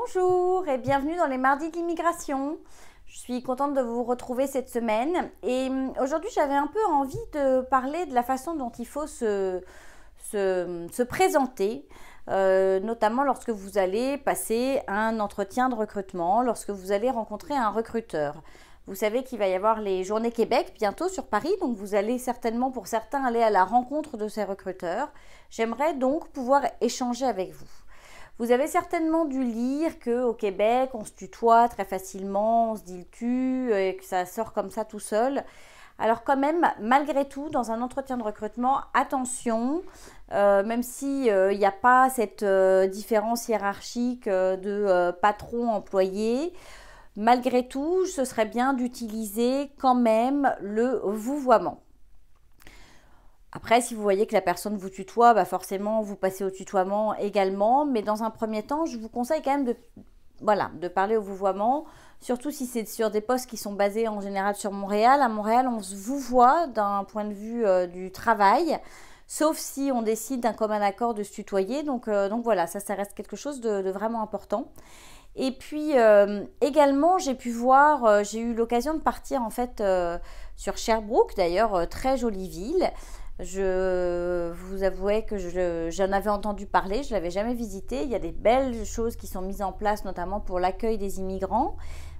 Bonjour et bienvenue dans les mardis de l'immigration. Je suis contente de vous retrouver cette semaine et aujourd'hui j'avais un peu envie de parler de la façon dont il faut se présenter, notamment lorsque vous allez passer un entretien de recrutement, lorsque vous allez rencontrer un recruteur. Vous savez qu'il va y avoir les Journées Québec bientôt sur Paris, donc vous allez certainement pour certains aller à la rencontre de ces recruteurs. J'aimerais donc pouvoir échanger avec vous. Vous avez certainement dû lire qu'au Québec, on se tutoie très facilement, on se dit le tu, et que ça sort comme ça tout seul. Alors quand même, malgré tout, dans un entretien de recrutement, attention, même s'il n'y a pas cette différence hiérarchique de patron-employé, malgré tout, ce serait bien d'utiliser quand même le vouvoiement. Après, si vous voyez que la personne vous tutoie, forcément, vous passez au tutoiement également. Mais dans un premier temps, je vous conseille quand même de parler au vouvoiement, surtout si c'est sur des postes qui sont basés en général sur Montréal. À Montréal, on se vouvoie d'un point de vue du travail, sauf si on décide d'un commun accord de se tutoyer. Donc voilà, ça reste quelque chose de vraiment important. Et puis également, j'ai eu l'occasion de partir en fait sur Sherbrooke, d'ailleurs, très jolie ville. Je vous avouais que j'en avais entendu parler, je ne l'avais jamais visité. Il y a des belles choses qui sont mises en place, notamment pour l'accueil des immigrants.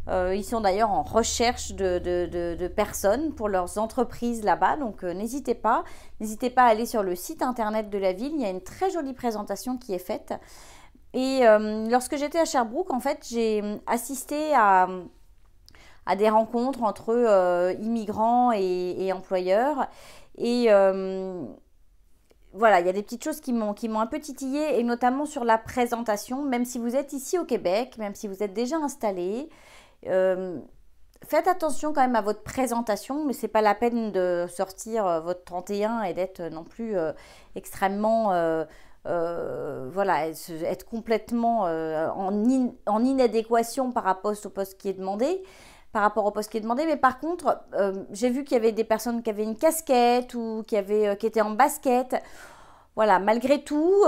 Ils sont d'ailleurs en recherche de personnes pour leurs entreprises là-bas, donc n'hésitez pas à aller sur le site internet de la ville. Il y a une très jolie présentation qui est faite. Et lorsque j'étais à Sherbrooke, en fait, j'ai assisté à des rencontres entre immigrants et employeurs. Et voilà, il y a des petites choses qui m'ont un peu titillée, et notamment sur la présentation. Même si vous êtes ici au Québec, même si vous êtes déjà installé, faites attention quand même à votre présentation, mais c'est pas la peine de sortir votre 31 et d'être non plus extrêmement... voilà, être complètement en inadéquation par rapport au poste qui est demandé. Mais par contre, j'ai vu qu'il y avait des personnes qui avaient une casquette ou qui étaient en basket. Voilà, malgré tout,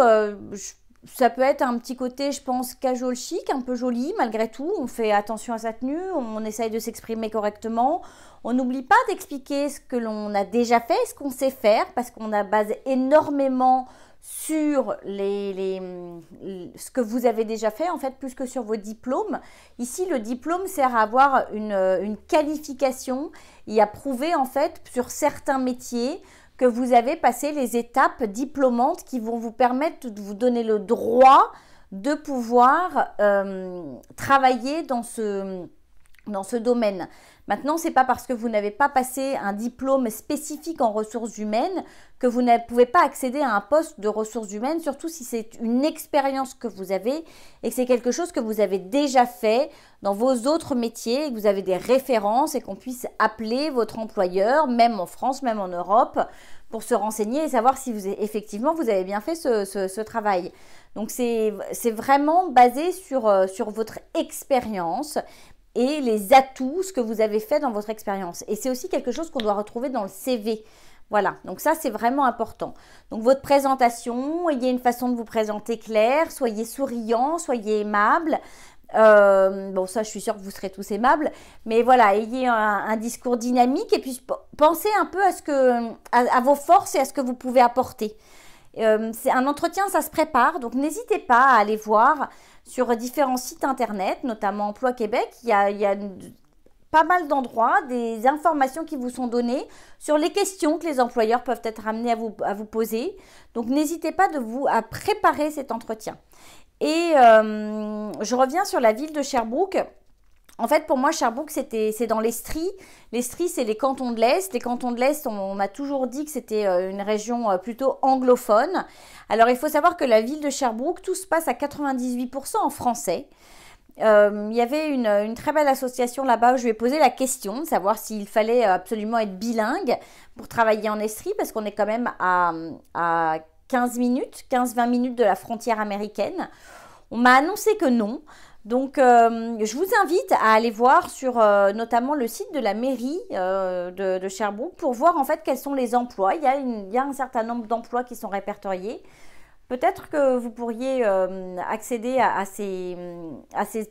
ça peut être un petit côté, je pense, casual chic, un peu joli. Malgré tout, on fait attention à sa tenue, on essaye de s'exprimer correctement. On n'oublie pas d'expliquer ce que l'on a déjà fait, ce qu'on sait faire, parce qu'on a basé énormément sur ce que vous avez déjà fait, en fait, plus que sur vos diplômes. Ici, le diplôme sert à avoir une qualification et à prouver, en fait, sur certains métiers que vous avez passé les étapes diplômantes qui vont vous permettre de vous donner le droit de pouvoir travailler dans ce domaine. Maintenant, ce n'est pas parce que vous n'avez pas passé un diplôme spécifique en ressources humaines que vous ne pouvez pas accéder à un poste de ressources humaines, surtout si c'est une expérience que vous avez et que c'est quelque chose que vous avez déjà fait dans vos autres métiers et que vous avez des références et qu'on puisse appeler votre employeur, même en France, même en Europe, pour se renseigner et savoir si effectivement vous avez bien fait ce travail. Donc, c'est vraiment basé sur votre expérience et les atouts, ce que vous avez fait dans votre expérience. Et c'est aussi quelque chose qu'on doit retrouver dans le CV. Voilà, donc ça, c'est vraiment important. Donc, votre présentation, il y a une façon de vous présenter claire, soyez souriant, soyez aimable. Bon, ça, je suis sûre que vous serez tous aimables. Mais voilà, ayez un discours dynamique et puis pensez un peu à vos forces et à ce que vous pouvez apporter. C'est un entretien, ça se prépare, donc n'hésitez pas à aller voir sur différents sites internet, notamment Emploi Québec. Il y a pas mal d'endroits, des informations qui vous sont données sur les questions que les employeurs peuvent être amenés à vous poser. Donc n'hésitez pas à préparer cet entretien. Et je reviens sur la ville de Sherbrooke. En fait, pour moi, Sherbrooke, c'est dans l'Estrie. L'Estrie, c'est les cantons de l'Est. Les cantons de l'Est, on m'a toujours dit que c'était une région plutôt anglophone. Alors, il faut savoir que la ville de Sherbrooke, tout se passe à 98% en français. Il y avait une très belle association là-bas où je lui ai posé la question de savoir s'il fallait absolument être bilingue pour travailler en Estrie, parce qu'on est quand même à 15-20 minutes de la frontière américaine. On m'a annoncé que non. Donc, je vous invite à aller voir sur notamment le site de la mairie de Sherbrooke pour voir en fait quels sont les emplois. Il y a un certain nombre d'emplois qui sont répertoriés. peut-être que vous pourriez accéder à ces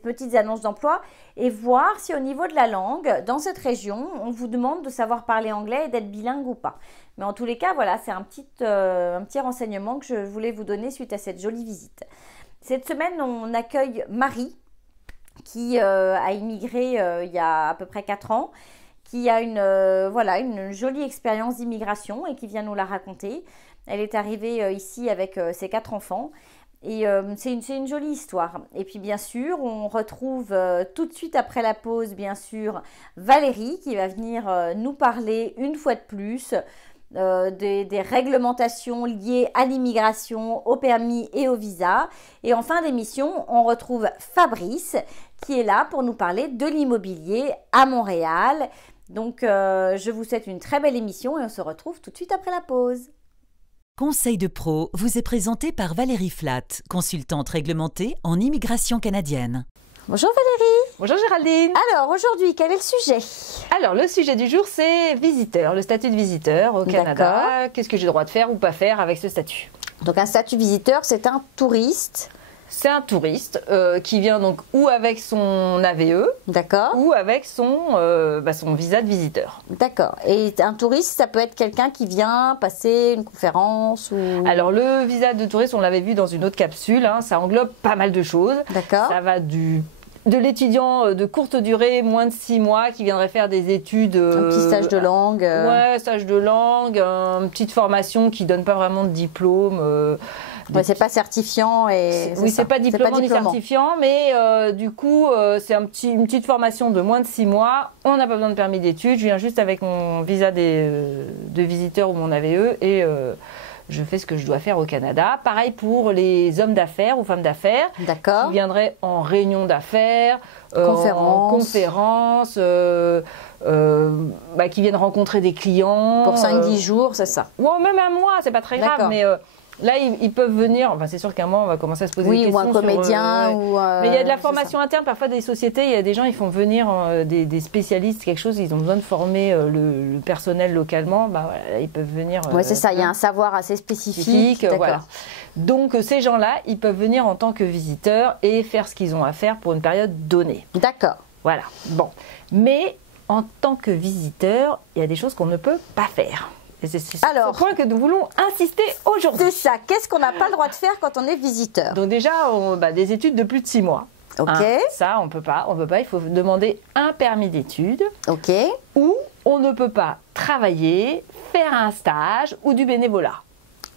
petites annonces d'emploi et voir si au niveau de la langue, dans cette région, on vous demande de savoir parler anglais et d'être bilingue ou pas. Mais en tous les cas, voilà, c'est un petit renseignement que je voulais vous donner suite à cette jolie visite. Cette semaine, on accueille Marie, qui a immigré il y a à peu près 4 ans, qui a une jolie expérience d'immigration et qui vient nous la raconter. Elle est arrivée ici avec ses 4 enfants et c'est une jolie histoire. Et puis bien sûr, on retrouve tout de suite après la pause, bien sûr, Valérie qui va venir nous parler une fois de plus des réglementations liées à l'immigration, au permis et au visa. Et en fin d'émission, on retrouve Fabrice qui est là pour nous parler de l'immobilier à Montréal. Donc, je vous souhaite une très belle émission et on se retrouve tout de suite après la pause. Conseil de pro vous est présenté par Valérie Flatt, consultante réglementée en immigration canadienne. Bonjour Valérie. Bonjour Géraldine. Alors aujourd'hui, quel est le sujet? Alors le sujet du jour, c'est visiteur, le statut de visiteur au Canada. Qu'est-ce que j'ai le droit de faire ou pas faire avec ce statut? Donc un statut visiteur, c'est un touriste. C'est un touriste qui vient donc ou avec son AVE, d'accord, ou avec son visa de visiteur. D'accord. Et un touriste, ça peut être quelqu'un qui vient passer une conférence ou... Alors le visa de touriste, on l'avait vu dans une autre capsule, hein, ça englobe pas mal de choses. D'accord. Ça va de l'étudiant de courte durée, moins de 6 mois, qui viendrait faire des études... un petit stage de langue. Ouais, stage de langue, une petite formation qui donne pas vraiment de diplôme. Ouais, c'est pas certifiant et oui, c'est pas diplômant ni certifiant, mais du coup, c'est une petite formation de moins de 6 mois. On n'a pas besoin de permis d'études. Je viens juste avec mon visa de visiteur ou mon AVE et je fais ce que je dois faire au Canada. Pareil pour les hommes d'affaires ou femmes d'affaires qui viendraient en réunion d'affaires, en conférence, qui viennent rencontrer des clients. Pour 5-10 jours, c'est ça. Ou même un mois, c'est pas très grave, mais... là, ils peuvent venir, enfin c'est sûr qu'à un moment, on va commencer à se poser des questions. Oui, ou un comédien. Mais il y a de la formation interne, parfois des sociétés, il y a des gens, ils font venir des spécialistes, quelque chose, ils ont besoin de former le personnel localement, voilà, ils peuvent venir. Oui, c'est ça, il y a un savoir assez spécifique. Voilà. Donc ces gens-là, ils peuvent venir en tant que visiteurs et faire ce qu'ils ont à faire pour une période donnée. D'accord. Voilà, bon. Mais en tant que visiteur, il y a des choses qu'on ne peut pas faire. Et c'est ce point que nous voulons insister aujourd'hui. C'est ça. Qu'est-ce qu'on n'a pas le droit de faire quand on est visiteur? Donc déjà, des études de plus de 6 mois. Ok. Ça, on peut pas. Il faut demander un permis d'études. Ok. Ou on ne peut pas travailler, faire un stage ou du bénévolat.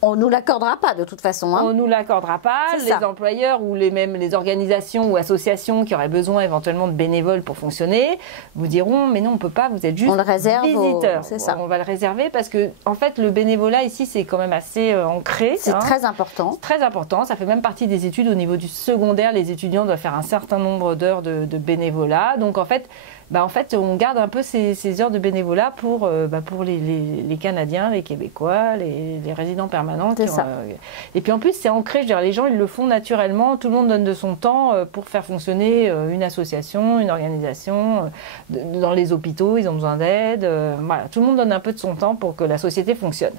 On ne nous l'accordera pas de toute façon. Hein. On ne nous l'accordera pas. Les employeurs ou même les organisations ou associations qui auraient besoin éventuellement de bénévoles pour fonctionner vous diront mais non, on ne peut pas, vous êtes juste visiteur. C'est ça. On va le réserver parce que en fait le bénévolat ici c'est quand même assez ancré. C'est très important. C'est très important. Ça fait même partie des études au niveau du secondaire. Les étudiants doivent faire un certain nombre d'heures de bénévolat. Donc en fait, on garde un peu ces heures de bénévolat pour les Canadiens, les Québécois, les résidents permanents. Et puis en plus, c'est ancré, je veux dire, les gens, ils le font naturellement. Tout le monde donne de son temps pour faire fonctionner une association, une organisation. Dans les hôpitaux, ils ont besoin d'aide. Voilà, tout le monde donne un peu de son temps pour que la société fonctionne.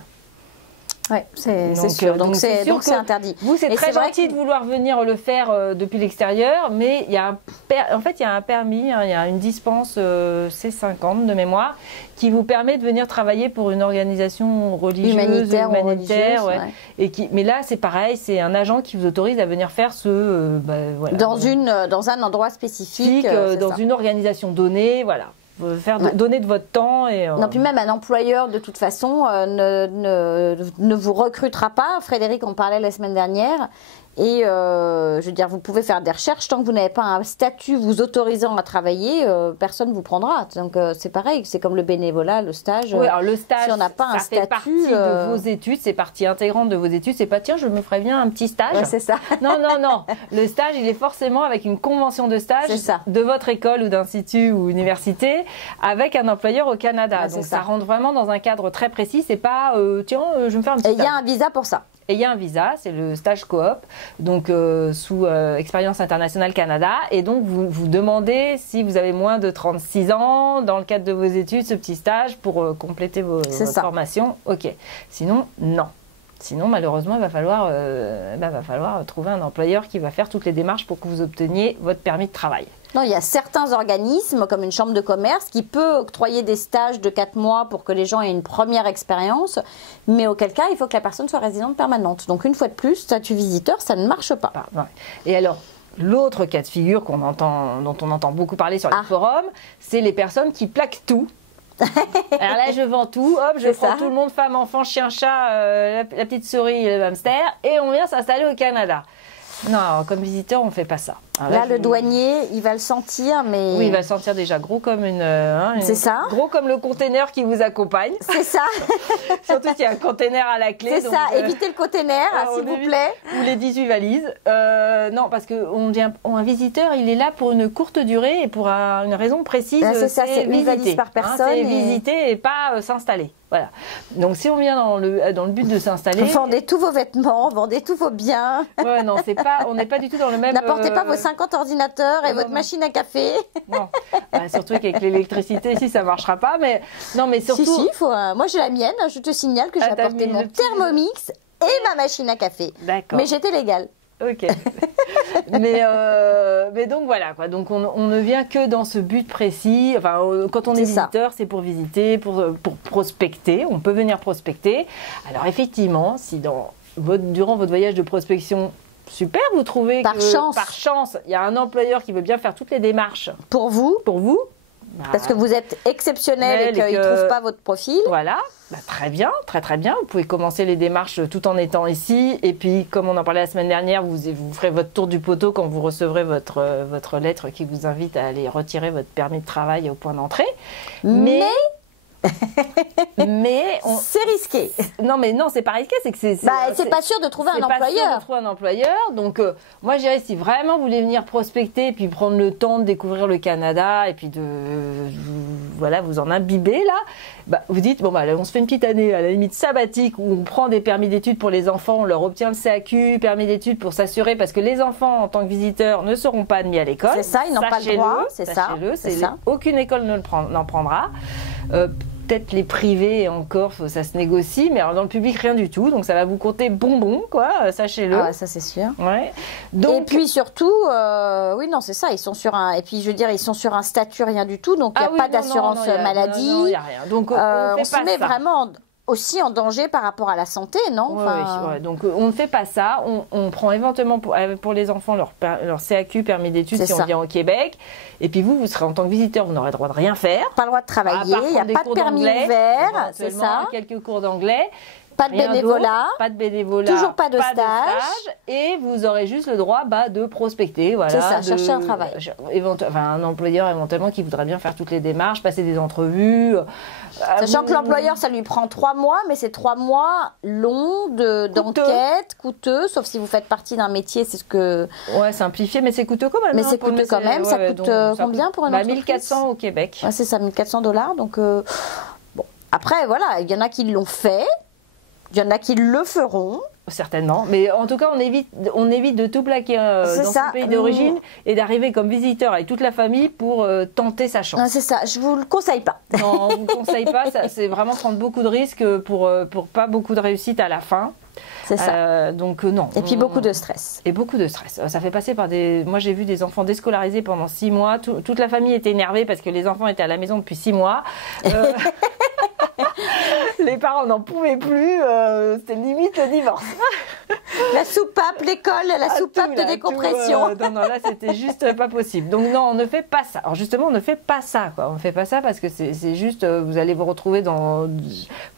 Oui, c'est sûr. Donc c'est interdit. Vous, c'est très gentil de vouloir venir le faire depuis l'extérieur, mais il y a un permis, il y a une dispense C50 de mémoire qui vous permet de venir travailler pour une organisation religieuse, humanitaire. Ouais. Et mais là, c'est pareil, c'est un agent qui vous autorise à venir faire dans un endroit spécifique, dans une organisation donnée, voilà. Donner de votre temps. Non, puis même un employeur, de toute façon, ne vous recrutera pas. Frédéric en parlait la semaine dernière. Et je veux dire, vous pouvez faire des recherches. Tant que vous n'avez pas un statut vous autorisant à travailler, personne ne vous prendra. Donc c'est pareil, c'est comme le bénévolat, le stage. Oui, alors le stage, si on n'a pas un statut, fait partie de vos études, c'est partie intégrante de vos études. C'est pas tiens, je me ferais bien un petit stage. Ouais, c'est ça. Non. Le stage, il est forcément avec une convention de stage de votre école ou d'institut ou université avec un employeur au Canada. Ouais, donc ça rentre vraiment dans un cadre très précis. C'est pas je vais me faire un petit stage. Et il y a un visa pour ça. Et il y a un visa, c'est le stage coop, donc sous Expérience Internationale Canada. Et donc, vous demandez si vous avez moins de 36 ans, dans le cadre de vos études, ce petit stage pour compléter votre formation. OK. Sinon, non. Sinon, malheureusement, il va falloir trouver un employeur qui va faire toutes les démarches pour que vous obteniez votre permis de travail. Non, il y a certains organismes, comme une chambre de commerce, qui peut octroyer des stages de 4 mois pour que les gens aient une première expérience, mais auquel cas, il faut que la personne soit résidente permanente. Donc, une fois de plus, statut visiteur, ça ne marche pas. Et alors, l'autre cas de figure dont on entend beaucoup parler sur les forums, c'est les personnes qui plaquent tout. Alors là, je vends tout, hop, je prends tout le monde, femme, enfant, chien, chat, la petite souris, le hamster, et on vient s'installer au Canada. Non, alors, comme visiteur, on ne fait pas ça. Alors là, le douanier, il va le sentir, mais... Oui, il va le sentir déjà gros comme c'est ça. Gros comme le container qui vous accompagne. C'est ça. Surtout qu'il y a un container à la clé. C'est ça, évitez le container, s'il vous plaît. Ou les 18 valises. Non, parce qu'un visiteur, il est là pour une courte durée et pour une raison précise. Là, c'est ça, c'est une valise par personne. C'est visiter et pas s'installer. Voilà. Donc, si on vient dans le but de s'installer... Vendez tous vos vêtements, vendez tous vos biens. Ouais, non, on n'est pas du tout dans le même... N'apportez pas vos 50 ordinateurs et votre machine à café. Non, surtout qu'avec l'électricité ici, ça ne marchera pas. Mais surtout... Si, moi j'ai la mienne. Je te signale que j'ai apporté mon Thermomix et ma machine à café. D'accord. Mais j'étais légale. Ok. mais donc voilà quoi. Donc on ne vient que dans ce but précis. Enfin, quand on est visiteur, c'est pour visiter, pour prospecter. On peut venir prospecter. Alors effectivement, si durant votre voyage de prospection, super, vous trouvez par chance, il y a un employeur qui veut bien faire toutes les démarches pour vous. Parce que vous êtes exceptionnel et qu'il ne trouve pas votre profil. Voilà, très bien, très très bien. Vous pouvez commencer les démarches tout en étant ici. Et puis, comme on en parlait la semaine dernière, vous ferez votre tour du poteau quand vous recevrez votre lettre qui vous invite à aller retirer votre permis de travail au point d'entrée. Mais c'est risqué. Non, c'est pas risqué, c'est que c'est pas sûr de trouver un employeur. C'est pas sûr de trouver un employeur. Donc, moi, je dirais, si vraiment vous voulez venir prospecter, puis prendre le temps de découvrir le Canada, et puis vous en imbiber là, vous dites, on se fait une petite année, à la limite sabbatique, où on prend des permis d'études pour les enfants, on leur obtient le CAQ, permis d'études pour s'assurer, parce que les enfants, en tant que visiteurs, ne seront pas admis à l'école. C'est ça, ils n'ont pas le droit. C'est ça. Aucune école n'en prendra. Peut-être les privés encore, ça se négocie, mais alors dans le public, rien du tout. Donc ça va vous compter bonbon, quoi, sachez-le. Ah, ça c'est sûr. Ouais. Et puis surtout, c'est ça, ils sont sur un statut rien du tout, donc il n'y a pas d'assurance maladie. Non, il n'y a rien. Donc on se met vraiment aussi en danger par rapport à la santé, non? Oui. Donc on ne fait pas ça. On prend éventuellement pour les enfants leur CAQ, permis d'études, si on vient au Québec. Et puis vous serez en tant que visiteur, vous n'aurez le droit de rien faire. Pas le droit de travailler, il n'y a pas de permis ouvert, c'est ça. Quelques cours d'anglais. Pas de bénévolat. Pas de bénévolat. Toujours pas de stage. Et vous aurez juste le droit de prospecter. Voilà, c'est ça, chercher un travail. Un employeur éventuellement qui voudrait bien faire toutes les démarches, passer des entrevues. Sachant que l'employeur, ça lui prend 3 mois, mais c'est 3 mois longs d'enquête, coûteux, sauf si vous faites partie d'un métier, c'est ce que... Ouais, simplifié, mais c'est coûteux quand même. Mais c'est coûteux quand même, ça coûte combien pour une entreprise? 1400 au Québec. Ouais, c'est ça, $1 400. Donc, après, voilà, il y en a qui l'ont fait. Il y en a qui le feront. Certainement. Mais en tout cas, on évite de tout plaquer dans son pays d'origine et d'arriver comme visiteur avec toute la famille pour tenter sa chance. Non, c'est ça. Je vous le conseille pas. Non, on vous conseille pas. C'est vraiment prendre beaucoup de risques pour pas beaucoup de réussite à la fin. C'est ça. Donc non. Et puis beaucoup de stress. Et beaucoup de stress. Ça fait passer par des... Moi, j'ai vu des enfants déscolarisés pendant 6 mois. Toute la famille était énervée parce que les enfants étaient à la maison depuis 6 mois. Les parents n'en pouvaient plus. C'était limite le divorce. La soupape, l'école, la soupape de décompression. Non, là, c'était juste pas possible. Donc non, on ne fait pas ça. Alors justement, on ne fait pas ça, quoi. On ne fait pas ça parce que c'est juste, vous allez vous retrouver vous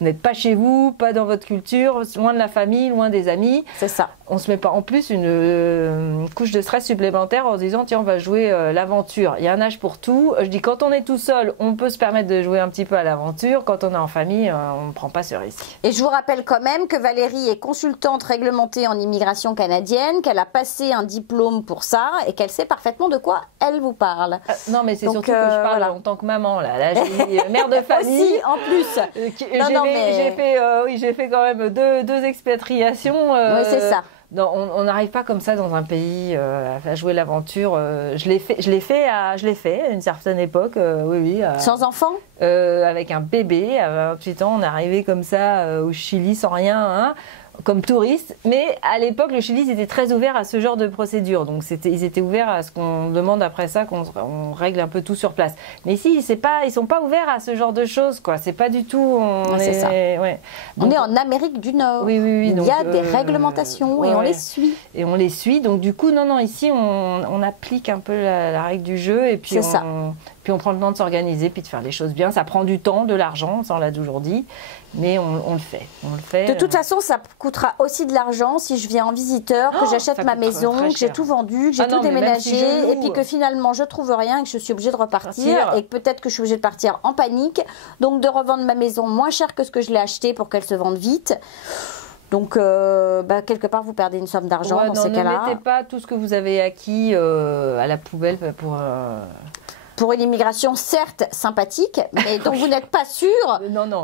n'êtes pas chez vous, pas dans votre culture, loin de la famille, loin des amis. C'est ça. On ne se met pas en plus une couche de stress supplémentaire en se disant, tiens, on va jouer l'aventure. Il y a un âge pour tout. Je dis, quand on est tout seul, on peut se permettre de jouer un petit peu à l'aventure. Quand on est en famille, on ne prend pas ce risque. Et je vous rappelle quand même que Valérie est consultante réglementée en immigration canadienne, qu'elle a passé un diplôme pour ça et qu'elle sait parfaitement de quoi elle vous parle. Non, mais c'est surtout que je parle en tant que maman. Là j'ai mère de famille. Aussi, en plus. J'ai fait quand même deux expatriations. Oui, c'est ça. Non, on n'arrive pas comme ça dans un pays à jouer l'aventure. Je l'ai fait à une certaine époque, oui. Sans enfant avec un bébé, à 28 ans, on est arrivé comme ça au Chili sans rien. Hein. comme touristes, mais à l'époque, le Chili, ils étaient très ouverts à ce genre de procédure. Donc, ils étaient ouverts à ce qu'on demande après ça, qu'on règle un peu tout sur place. Mais ici, ils sont pas ouverts à ce genre de choses, quoi. C'est pas du tout... C'est ça. Ouais. Donc, on est en Amérique du Nord. Oui. Il y a des réglementations et on les suit. Et on les suit. Donc, du coup, non, ici, on applique un peu la règle du jeu. Et puis, puis on prend le temps de s'organiser, puis de faire les choses bien. Ça prend du temps, de l'argent, ça on l'a toujours dit. Mais on le fait. De toute façon, ça coûtera aussi de l'argent si je viens en visiteur, que j'achète ma maison, que j'ai tout vendu, que j'ai tout déménagé, et puis que finalement je trouve rien et que je suis obligée de repartir, et que peut-être que je suis obligée de partir en panique, donc de revendre ma maison moins cher que ce que je l'ai acheté pour qu'elle se vende vite. Donc, quelque part, vous perdez une somme d'argent dans ces cas-là. Ne mettez pas tout ce que vous avez acquis à la poubelle pour une immigration certes sympathique, mais dont vous n'êtes pas sûr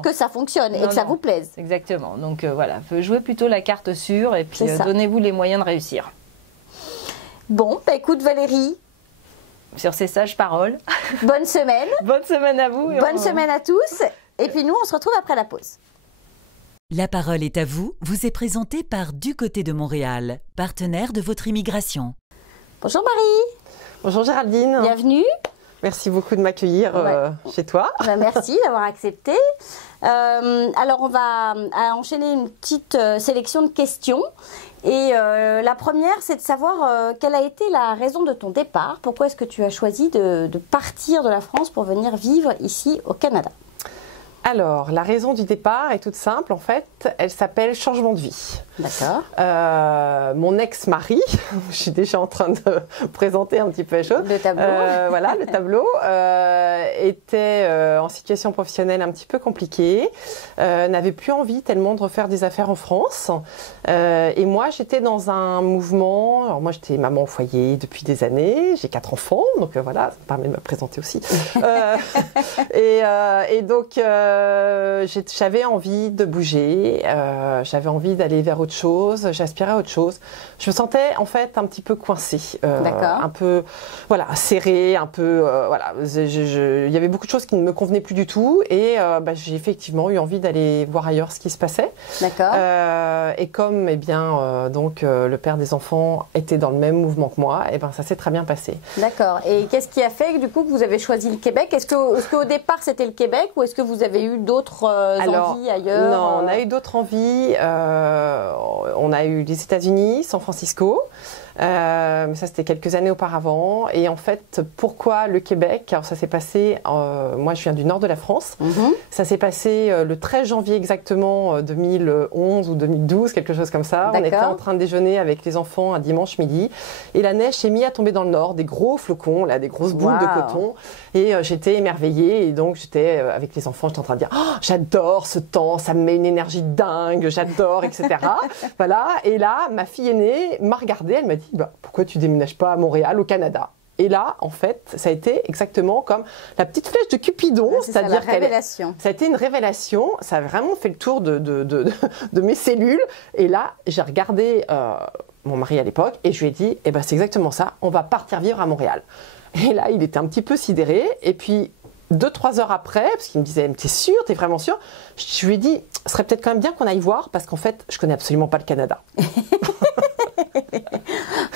que ça fonctionne et que ça vous plaise. Exactement. Donc voilà, jouez plutôt la carte sûre et puis donnez-vous les moyens de réussir. Bon, écoute Valérie. Sur ces sages paroles. Bonne semaine. Bonne semaine à vous. Bonne semaine à tous. Et puis nous, on se retrouve après la pause. La parole est à vous, vous est présentée par Du Côté de Montréal, partenaire de votre immigration. Bonjour Marie. Bonjour Géraldine. Bienvenue. Merci beaucoup de m'accueillir chez toi. Merci d'avoir accepté. Alors, on va enchaîner une petite sélection de questions. Et la première, c'est de savoir quelle a été la raison de ton départ. Pourquoi est-ce que tu as choisi de partir de la France pour venir vivre ici au Canada ? Alors, la raison du départ est toute simple, en fait, elle s'appelle changement de vie. D'accord. Mon ex-mari, je suis déjà en train de présenter un petit peu les choses. Le tableau. Voilà, le tableau, était en situation professionnelle un petit peu compliquée, n'avait plus envie tellement de refaire des affaires en France. Et moi, j'étais dans un mouvement, alors moi j'étais maman au foyer depuis des années, j'ai 4 enfants, donc voilà, ça me permet de me présenter aussi. Et donc, j'avais envie de bouger, j'avais envie d'aller vers autre chose, j'aspirais à autre chose. Je me sentais en fait un petit peu coincée, un peu serrée, un peu il y avait beaucoup de choses qui ne me convenaient plus du tout et j'ai effectivement eu envie d'aller voir ailleurs ce qui se passait. D'accord. Et comme le père des enfants était dans le même mouvement que moi, et ça s'est très bien passé. D'accord. Et qu'est-ce qui a fait du coup que vous avez choisi le Québec ? Est-ce qu'au départ c'était le Québec ou est-ce que vous avez eu d'autres envies ailleurs ? Non, on a eu d'autres envies. On a eu les États-Unis, San Francisco. Mais ça c'était quelques années auparavant et en fait pourquoi le Québec? Alors ça s'est passé, moi je viens du nord de la France, ça s'est passé le 13 janvier exactement 2011 ou 2012, quelque chose comme ça. On était en train de déjeuner avec les enfants un dimanche midi et la neige s'est mise à tomber dans le nord, des gros flocons, là, des grosses boules de coton et j'étais émerveillée et donc j'étais avec les enfants, j'étais en train de dire oh, j'adore ce temps, ça me met une énergie dingue, j'adore, etc. Voilà, et là ma fille aînée m'a regardée, elle m'a dit pourquoi tu déménages pas à Montréal, au Canada? Et là, en fait, ça a été exactement comme la petite flèche de Cupidon, c'est-à-dire ça a été une révélation, ça a vraiment fait le tour de mes cellules. Et là, j'ai regardé mon mari à l'époque et je lui ai dit, c'est exactement ça, on va partir vivre à Montréal. Et là, il était un petit peu sidéré. Et puis, 2-3 heures après, parce qu'il me disait, t'es sûr, t'es vraiment sûr? Je lui ai dit, ce serait peut-être quand même bien qu'on aille voir, parce qu'en fait, je connais absolument pas le Canada.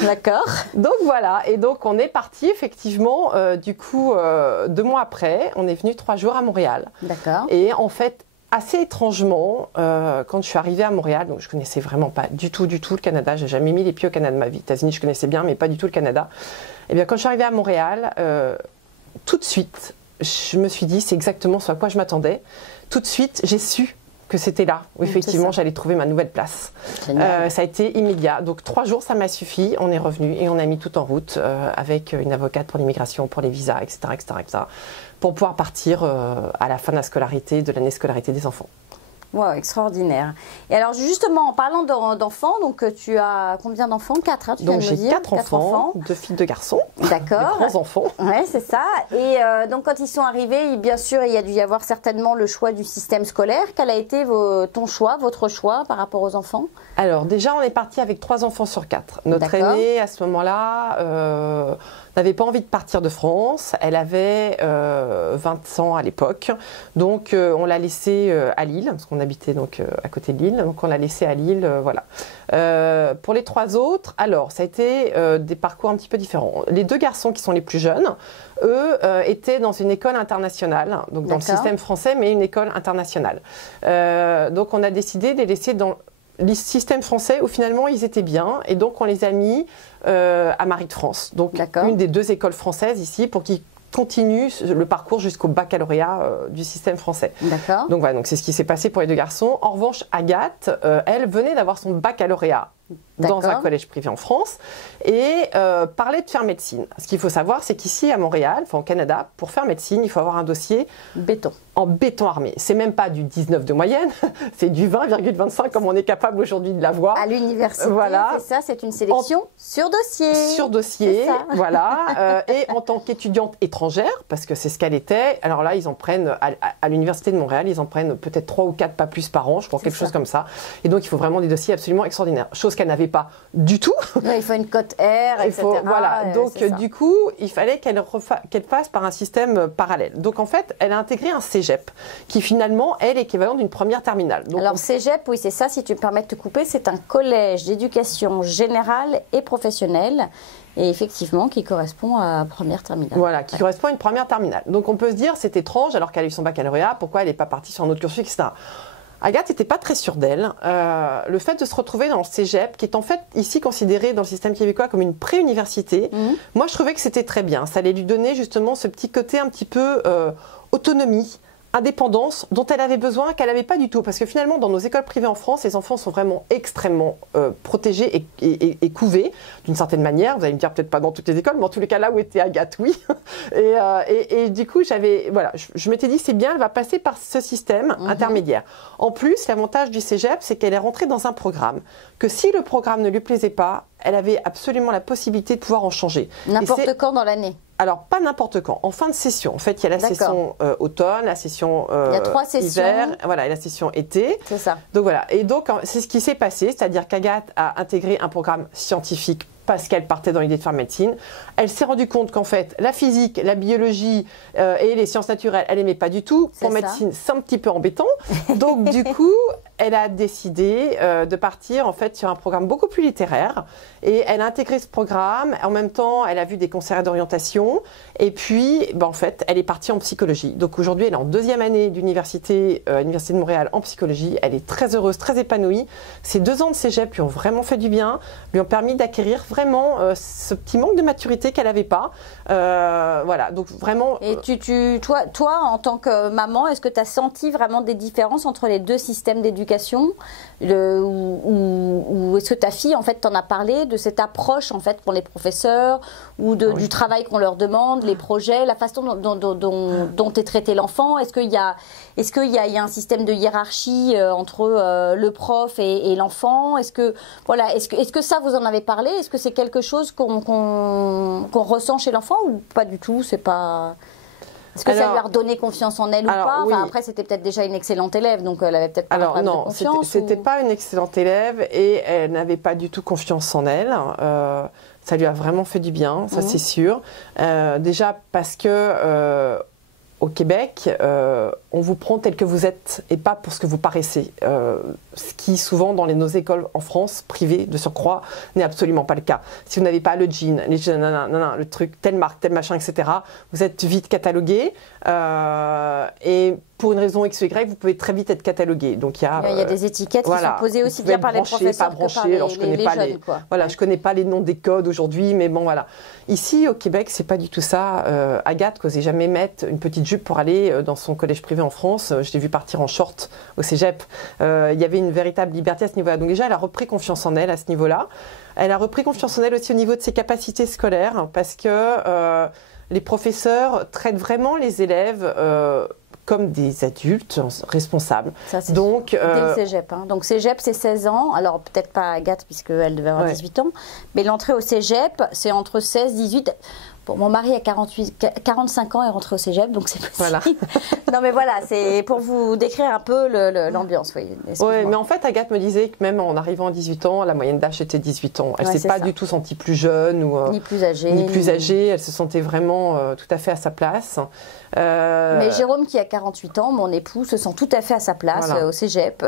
D'accord. Donc voilà, et donc on est parti effectivement, 2 mois après, on est venu 3 jours à Montréal. D'accord. Et en fait, assez étrangement, quand je suis arrivée à Montréal, donc je connaissais vraiment pas du tout le Canada, j'ai jamais mis les pieds au Canada de ma vie. États-Unis, je connaissais bien, mais pas du tout le Canada. Et bien quand je suis arrivée à Montréal, tout de suite, je me suis dit, c'est exactement ce à quoi je m'attendais. Tout de suite, j'ai su que c'était là où effectivement j'allais trouver ma nouvelle place. Ça a été immédiat. Donc 3 jours, ça m'a suffi. On est revenu et on a mis tout en route avec une avocate pour l'immigration, pour les visas, etc., pour pouvoir partir à la fin de la scolarité, de l'année scolarité des enfants. Wow, extraordinaire. Et alors justement, en parlant d'enfants, donc tu as combien d'enfants? 4, hein, tu donc viens de me dire. 4 enfants, 2 filles, 2 garçons. D'accord. Des grands enfants. Ouais, c'est ça. Et donc quand ils sont arrivés, bien sûr, il y a dû y avoir certainement le choix du système scolaire. Quel a été votre choix par rapport aux enfants? Alors déjà, on est parti avec 3 enfants sur 4. Notre aînée, à ce moment-là, n'avait pas envie de partir de France. Elle avait 20 ans à l'époque. Donc on l'a laissée à Lille, parce qu'on on habitait donc à côté de Lille, donc on l'a laissé à Lille, voilà. Pour les 3 autres, alors ça a été des parcours un petit peu différents. Les 2 garçons qui sont les plus jeunes, eux étaient dans une école internationale, donc dans le système français, mais une école internationale. Donc on a décidé de les laisser dans le système français où finalement ils étaient bien, et donc on les a mis à Marie de France, donc une des 2 écoles françaises ici, pour qu'ils continuent le parcours jusqu'au baccalauréat du système français. D'accord. Donc voilà, donc c'est ce qui s'est passé pour les 2 garçons. En revanche, Agathe, elle venait d'avoir son baccalauréat dans un collège privé en France et parlait de faire médecine. Ce qu'il faut savoir, c'est qu'ici à Montréal, enfin au Canada, pour faire médecine, il faut avoir un dossier béton. En béton armé. C'est même pas du 19 de moyenne, c'est du 20,25 comme on est capable aujourd'hui de l'avoir. À l'université, voilà. C'est ça, c'est une sélection sur dossier. Sur dossier, voilà. Et en tant qu'étudiante étrangère, parce que c'est ce qu'elle était, alors là, ils en prennent, à l'université de Montréal, ils en prennent peut-être 3 ou 4, pas plus par an, je crois, quelque chose comme ça. Et donc, il faut vraiment des dossiers absolument extraordinaires. Chose qu'elle n'avait pas du tout. Ouais, il faut une cote R, etc. Voilà, donc du coup, il fallait qu'elle passe par un système parallèle. Donc en fait, elle a intégré un cégep, qui finalement est l'équivalent d'une première terminale. Donc, alors cégep, oui, c'est ça, si tu me permets de te couper, c'est un collège d'éducation générale et professionnelle, et effectivement qui correspond à première terminale. Voilà, qui correspond à une première terminale. Donc on peut se dire, c'est étrange, alors qu'elle a eu son baccalauréat, pourquoi elle n'est pas partie sur un autre cursus, etc. Agathe n'était pas très sûre d'elle. Le fait de se retrouver dans le cégep, qui est en fait ici considéré dans le système québécois comme une pré-université, moi je trouvais que c'était très bien. Ça allait lui donner justement ce petit côté un petit peu autonomie, indépendance dont elle avait besoin, qu'elle n'avait pas du tout. Parce que finalement, dans nos écoles privées en France, les enfants sont vraiment extrêmement protégés et couvés, d'une certaine manière. Vous allez me dire, peut-être pas dans toutes les écoles, mais en tous les cas, là où était Agathe, oui. Et du coup, voilà, je m'étais dit, c'est bien, elle va passer par ce système intermédiaire. En plus, l'avantage du cégep, c'est qu'elle est rentrée dans un programme, que si le programme ne lui plaisait pas, elle avait absolument la possibilité de pouvoir en changer. N'importe quand dans l'année? Alors, pas n'importe quand, en fin de session. En fait, il y a la session automne, la session il y a 3 sessions. Hiver, voilà, et la session été. C'est ça. Donc voilà, et donc c'est ce qui s'est passé, c'est-à-dire qu'Agathe a intégré un programme scientifique parce qu'elle partait dans l'idée de faire médecine. Elle s'est rendue compte qu'en fait, la physique, la biologie et les sciences naturelles, elle n'aimait pas du tout. Pour médecine, c'est un petit peu embêtant. Donc du coup, elle a décidé de partir en fait sur un programme beaucoup plus littéraire. Et elle a intégré ce programme. En même temps, elle a vu des conseillers d'orientation. Et puis, en fait, elle est partie en psychologie. Donc aujourd'hui, elle est en 2e année d'université, Université de Montréal en psychologie. Elle est très heureuse, très épanouie. Ces 2 ans de cégep lui ont vraiment fait du bien, lui ont permis d'acquérir vraiment ce petit manque de maturité qu'elle n'avait pas. Voilà, donc vraiment... Et toi, en tant que maman, est-ce que tu as senti vraiment des différences entre les 2 systèmes d'éducation ou est-ce que ta fille, en fait, t'en a parlé de cette approche, en fait, pour les professeurs ou du travail qu'on leur demande, les projets, la façon dont est traité l'enfant? Est-ce qu'il y a un système de hiérarchie entre le prof et l'enfant? Est-ce que ça, vous en avez parlé? Est-ce que c'est quelque chose qu'on ressent chez l'enfant ou pas du tout? C'est pas... Est-ce que ça lui a redonné confiance en elle ou pas? Oui. Après, c'était peut-être déjà une excellente élève, donc elle avait peut-être pas un problème de confiance. Non, c'était pas une excellente élève et elle n'avait pas du tout confiance en elle. Ça lui a vraiment fait du bien, ça c'est sûr. Déjà parce que au Québec, on vous prend tel que vous êtes et pas pour ce que vous paraissez. Ce qui souvent dans nos écoles en France, privées de surcroît, n'est absolument pas le cas. Si vous n'avez pas le jean, le truc, telle marque, tel machin, etc., vous êtes vite catalogué. Et pour une raison X ou Y, vous pouvez très vite être catalogué. Donc il y a des étiquettes qui sont posées aussi bien par les professeurs que par les jeunes. Voilà, je connais pas les noms des codes aujourd'hui, mais bon voilà. Ici au Québec, c'est pas du tout ça. Agathe n'osait jamais mettre une petite jupe pour aller dans son collège privé en France. Je l'ai vu partir en short au cégep. Il y avait une véritable liberté à ce niveau-là. Donc déjà, elle a repris confiance en elle à ce niveau-là. Elle a repris confiance en elle aussi au niveau de ses capacités scolaires parce que les professeurs traitent vraiment les élèves comme des adultes responsables. Ça, c'est dès le cégep. Donc cégep, c'est 16 ans. Alors peut-être pas Agathe puisqu'elle devait avoir 18 ans. Mais l'entrée au cégep, c'est entre 16 et 18. Bon, mon mari a 45 ans est rentré au cégep, donc c'est possible. Voilà. Non, mais voilà, c'est pour vous décrire un peu l'ambiance. Oui, mais en fait, Agathe me disait que même en arrivant à 18 ans, la moyenne d'âge était 18 ans. Elle ne s'est pas du tout sentie plus jeune ou ni plus âgée. Elle se sentait vraiment tout à fait à sa place. Mais Jérôme, qui a 48 ans, mon époux, se sent tout à fait à sa place au cégep.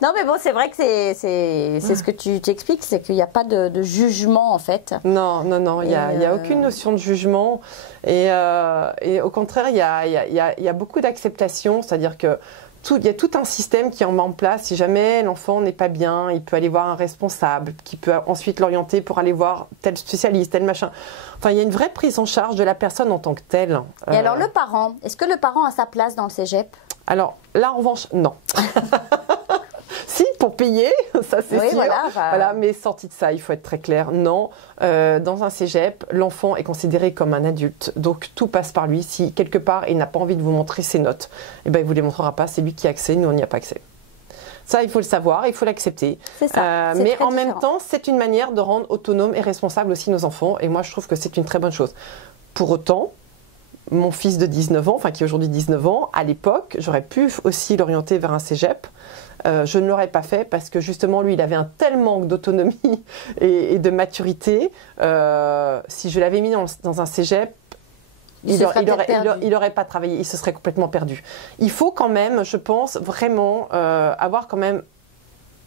Non, mais bon, c'est vrai que c'est ce que tu t'expliques, c'est qu'il n'y a pas de jugement, en fait. Non, il n'y a aucune notion de jugement. Et au contraire, il y a beaucoup d'acceptation, c'est-à-dire que il y a tout un système qui en met en place. Si jamais l'enfant n'est pas bien, il peut aller voir un responsable qui peut ensuite l'orienter pour aller voir tel spécialiste, tel machin. Enfin, il y a une vraie prise en charge de la personne en tant que telle. Et alors le parent, est-ce que le parent a sa place dans le cégep? Alors là, en revanche, non. Si, pour payer, ça c'est sûr. Voilà, mais sorti de ça, il faut être très clair. Non, dans un cégep, l'enfant est considéré comme un adulte. Donc tout passe par lui. Si quelque part il n'a pas envie de vous montrer ses notes, eh ben, il ne vous les montrera pas. C'est lui qui a accès, nous on n'y a pas accès. Ça, il faut le savoir, il faut l'accepter. C'est ça. Mais en même temps, c'est une manière de rendre autonomes et responsables aussi nos enfants. Et moi, je trouve que c'est une très bonne chose. Pour autant, mon fils de 19 ans, enfin qui a aujourd'hui 19 ans, à l'époque, j'aurais pu aussi l'orienter vers un cégep. Je ne l'aurais pas fait parce que justement, lui, il avait un tel manque d'autonomie et de maturité. Si je l'avais mis dans un cégep, il n'aurait pas travaillé, il se serait complètement perdu. Il faut quand même, je pense, vraiment avoir quand même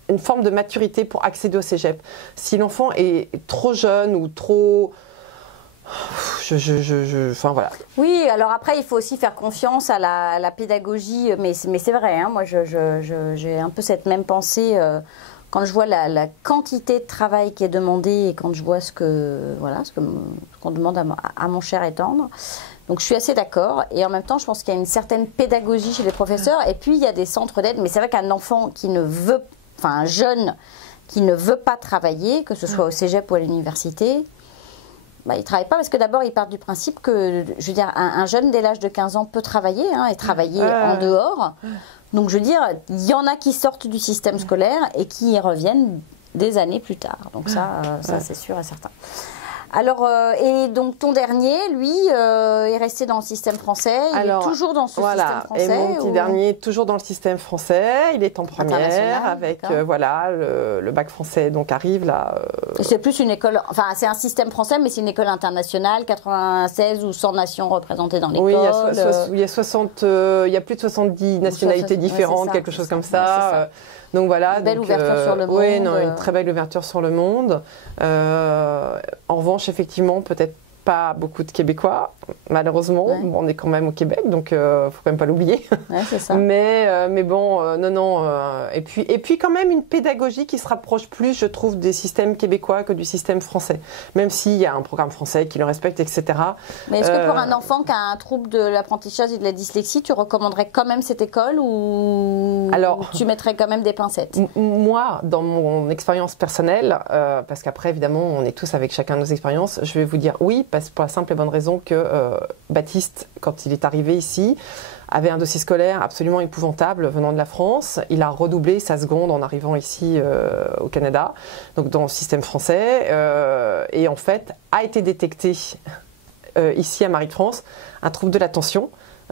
une forme de maturité pour accéder au cégep. Si l'enfant est trop jeune ou trop... Enfin voilà. Oui, alors après, il faut aussi faire confiance à la pédagogie, mais c'est vrai, hein, moi j'ai un peu cette même pensée quand je vois la quantité de travail qui est demandée et quand je vois ce qu'on demande à mon cher et tendre. Donc je suis assez d'accord, et en même temps je pense qu'il y a une certaine pédagogie chez les professeurs, et puis il y a des centres d'aide, mais c'est vrai qu'un enfant un jeune qui ne veut pas travailler, que ce soit au cégep ou à l'université, il ne travaille pas parce que d'abord, il part du principe que, je veux dire, un jeune dès l'âge de 15 ans peut travailler et travailler en dehors. Donc, je veux dire, il y en a qui sortent du système scolaire et qui y reviennent des années plus tard. Donc ça c'est sûr et certain. Alors, et donc ton dernier, lui, est resté dans le système français. Il est toujours dans ce système français. Et mon petit dernier est toujours dans le système français. Il est en première avec le bac français. Donc arrive là. C'est plus une école. Enfin, c'est un système français, mais c'est une école internationale, 96 ou 100 nations représentées dans l'école. Oui, il y a plus de 70 nationalités différentes, quelque chose comme ça. Donc voilà, une belle ouverture sur le monde. Oui, une très belle ouverture sur le monde. En revanche, effectivement, peut-être pas beaucoup de Québécois, malheureusement. Ouais. Bon, on est quand même au Québec, donc faut quand même pas l'oublier. Ouais, c'est ça. Mais bon, non. Et puis quand même une pédagogie qui se rapproche plus, je trouve, des systèmes québécois que du système français. Même s'il y a un programme français qui le respecte, etc. Mais est-ce que pour un enfant qui a un trouble de l'apprentissage et de la dyslexie, tu recommanderais quand même cette école ou tu mettrais quand même des pincettes? Moi, dans mon expérience personnelle, parce qu'après, évidemment, on est tous avec chacun nos expériences, je vais vous dire oui, pour la simple et bonne raison que Baptiste, quand il est arrivé ici, avait un dossier scolaire absolument épouvantable venant de la France. Il a redoublé sa seconde en arrivant ici au Canada, donc dans le système français, et en fait a été détecté ici à Marie-de-France un trouble de l'attention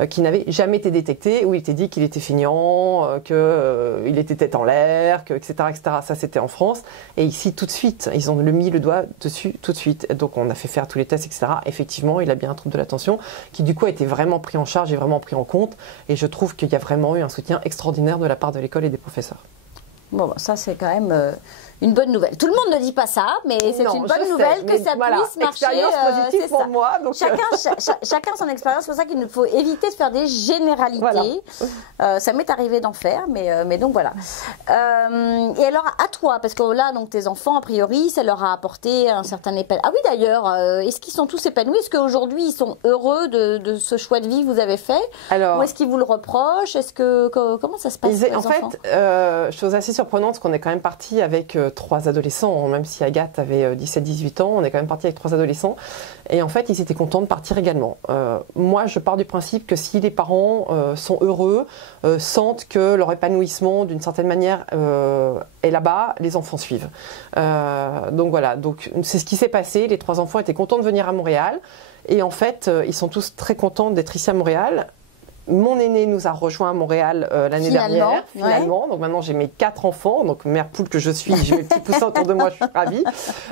qui n'avait jamais été détecté, où il était dit qu'il était feignant, qu'il était tête en l'air, etc., etc. Ça, c'était en France. Et ici, tout de suite, ils ont mis le doigt dessus tout de suite. Donc, on a fait faire tous les tests, etc. Effectivement, il a bien un trouble de l'attention qui, du coup, a été vraiment pris en charge et vraiment pris en compte. Et je trouve qu'il y a vraiment eu un soutien extraordinaire de la part de l'école et des professeurs. Bon, ça, c'est quand même une bonne nouvelle. Tout le monde ne dit pas ça, mais c'est une bonne nouvelle que ça puisse marcher. Expérience positive pour moi. Donc chacun son expérience. C'est pour ça qu'il faut éviter de faire des généralités. Voilà. Ça m'est arrivé d'en faire, mais donc voilà. Et alors, à toi, parce que là, donc tes enfants, a priori, ça leur a apporté un certain épanouissement. Ah oui, d'ailleurs, est-ce qu'ils sont tous épanouis? Est-ce qu'aujourd'hui, ils sont heureux de ce choix de vie que vous avez fait? Ou est-ce qu'ils vous le reprochent? Comment ça se passe? En fait, chose assez surprenante, parce qu'on est quand même parti avec 3 adolescents, même si Agathe avait 17-18 ans, on est quand même parti avec 3 adolescents. Et en fait, ils étaient contents de partir également. Moi, je pars du principe que si les parents sont heureux, sentent que leur épanouissement, d'une certaine manière, est là-bas, les enfants suivent. Donc voilà, donc c'est ce qui s'est passé. Les 3 enfants étaient contents de venir à Montréal. Et en fait, ils sont tous très contents d'être ici à Montréal. Mon aîné nous a rejoint à Montréal l'année dernière, finalement. Ouais. Donc maintenant, j'ai mes 4 enfants. Donc mère poule que je suis, j'ai mes petits poussins autour de moi, je suis ravie.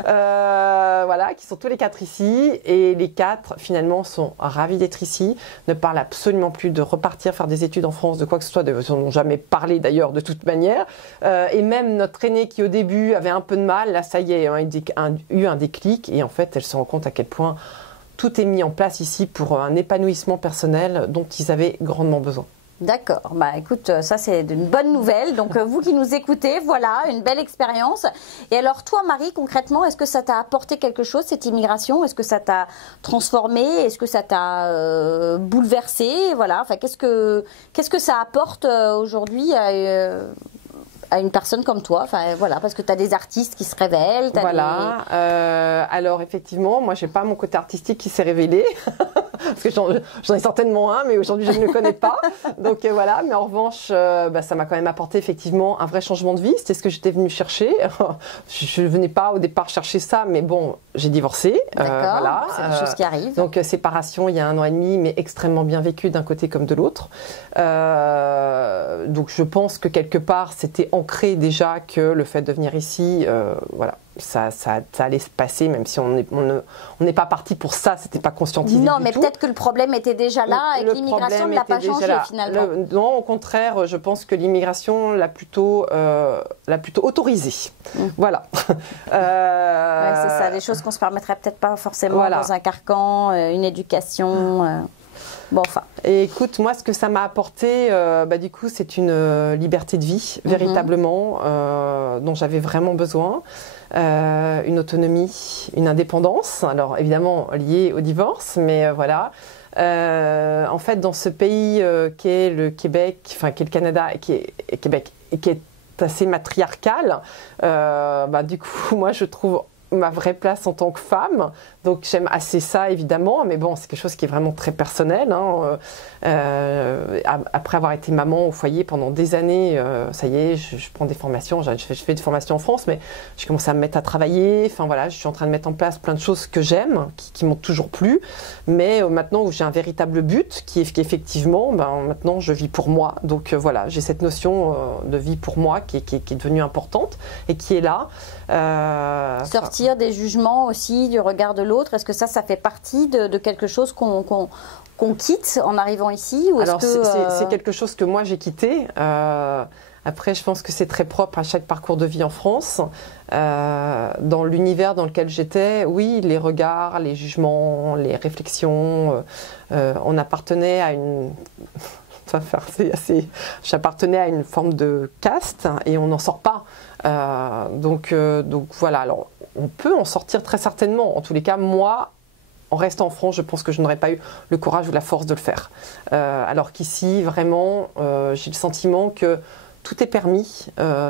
Voilà, qui sont tous les 4 ici. Et les 4, finalement, sont ravis d'être ici. Ne parlent absolument plus de repartir faire des études en France, de quoi que ce soit. Ils n'ont jamais parlé d'ailleurs, de toute manière. Et même notre aîné qui, au début, avait un peu de mal, là, ça y est, eu un déclic. Et en fait, elle se rend compte à quel point tout est mis en place ici pour un épanouissement personnel dont ils avaient grandement besoin. D'accord, bah écoute, ça c'est une bonne nouvelle. Donc vous qui nous écoutez, voilà, une belle expérience. Et alors toi Marie, concrètement, est-ce que ça t'a apporté quelque chose cette immigration? Est-ce que ça t'a transformé? Est-ce que ça t'a bouleversé? Voilà, enfin qu'est-ce que ça apporte aujourd'hui à une personne comme toi, enfin voilà, parce que tu as des artistes qui se révèlent. Voilà. Alors effectivement, moi j'ai pas mon côté artistique qui s'est révélé, parce que j'en ai certainement un, mais aujourd'hui je ne le connais pas. Donc voilà. Mais en revanche, ça m'a quand même apporté effectivement un vrai changement de vie. C'était ce que j'étais venue chercher. Je ne venais pas au départ chercher ça, mais bon, j'ai divorcé. D'accord. Voilà. C'est des choses qui arrivent. Donc séparation il y a 1 an et demi, mais extrêmement bien vécu d'un côté comme de l'autre. Donc je pense que quelque part c'était ancré déjà que le fait de venir ici, voilà, ça allait se passer, même si on n'est pas parti pour ça, c'était pas conscientisé. Non, du mais tout. peut-être que le problème était déjà là et que l'immigration ne l'a pas changé finalement. Non, au contraire, je pense que l'immigration l'a plutôt autorisée. Voilà. Ouais, c'est ça, des choses qu'on se permettrait peut-être pas forcément voilà. Dans un carcan, une éducation. Bon, enfin. Et écoute, moi, ce que ça m'a apporté, du coup, c'est une liberté de vie, véritablement, dont j'avais vraiment besoin. Une autonomie, une indépendance, alors évidemment liée au divorce, mais voilà. En fait, dans ce pays qu'est le Québec, enfin, qui est le Canada, qui est Québec, et qui est assez matriarcal, du coup, moi, je trouve ma vraie place en tant que femme. Donc j'aime assez ça évidemment, mais bon, c'est quelque chose qui est vraiment très personnel. Après avoir été maman au foyer pendant des années, ça y est, je prends des formations, je fais des formations en France, mais je commence à me mettre à travailler. Enfin voilà, je suis en train de mettre en place plein de choses que j'aime, qui m'ont toujours plu, mais maintenant où j'ai un véritable but, qui est qu'effectivement, maintenant je vis pour moi. Donc voilà, j'ai cette notion de vie pour moi qui est devenue importante et qui est là. Sortir des jugements aussi, du regard de l'autre, est-ce que ça fait partie de quelque chose qu'on quitte en arrivant ici ou Alors c'est quelque chose que moi j'ai quitté. Après, je pense que c'est très propre à chaque parcours de vie en France. Dans l'univers dans lequel j'étais, oui, les regards, les jugements, les réflexions, on appartenait à une... J'appartenais à une forme de caste et on n'en sort pas. Donc voilà, alors on peut en sortir très certainement. En tous les cas, moi, en restant en France, je pense que je n'aurais pas eu le courage ou la force de le faire. Alors qu'ici, vraiment, j'ai le sentiment que tout est permis,